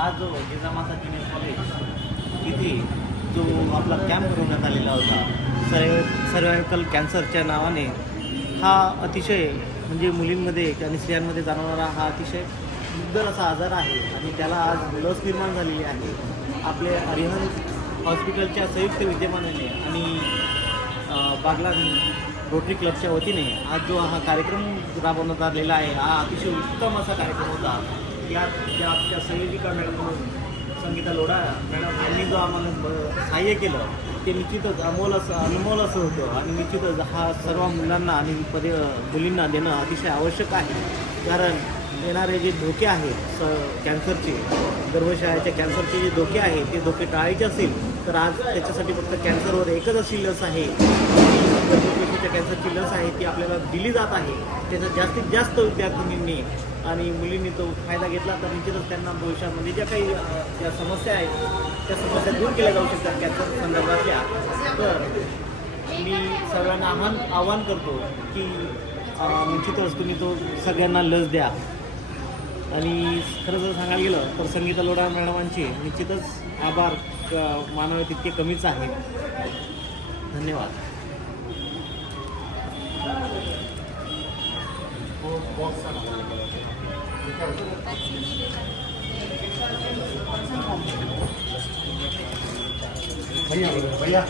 आज जो Jijamata junior college इथे जो आपला कॅम्प भरवण्यात आलेला होता सर्वायकल कॅन्सरच्या नावाने, हा अतिशय म्हणजे मुलींमध्ये आणि स्त्रियांमध्ये जाणवणारा हा अतिशय दुर्धर असा आजार आहे आणि त्याला आज लस निर्माण झालेली आहे. आपले अरिहंत हॉस्पिटलच्या संयुक्त विद्यमानाने आणि बागला रोटरी क्लबच्या वतीने आज जो हा कार्यक्रम राबवण्यात आलेला आहे, हा अतिशय उत्तम असा कार्यक्रम होता. यात ज्या आमच्या संयोजिका मॅडम म्हणून संगीता लोढा मॅडम यांनी जो आम्हाला सहाय्य केलं ते निश्चितच अनमोल असं होतं आणि निश्चितच हा सर्व मुलांना आणि मुलींना देणं अतिशय आवश्यक आहे. कारण येणारे जे धोके आहेत कॅन्सरचे, गर्भाशयाच्या कॅन्सरचे जे धोके आहेत ते धोके टाळायचे असेल तर आज त्याच्यासाठी फक्त कॅन्सरवर एकच अशी लस आहे, गर्भपिशवीच्या कॅन्सरची लस आहे, ती आपल्याला दिली जात आहे. त्याचा जास्तीत जास्त विद्यार्थिनींनी आणि मुलींनी तो फायदा घेतला तर निश्चितच त्यांना भविष्यामध्ये ज्या काही ज्या समस्या आहेत त्या समस्या दूर केल्या जाऊ शकतात कॅन्सर संदर्भातल्या. तर मी सर्वांना आवाहन करतो की निश्चितच तुम्ही तो सगळ्यांना लस द्या. आणि खरं जर सांगायला गेलं तर संगीता लोढा मॅडमांचे निश्चितच आभार मानावे तितके कमीच आहेत. धन्यवाद. भैया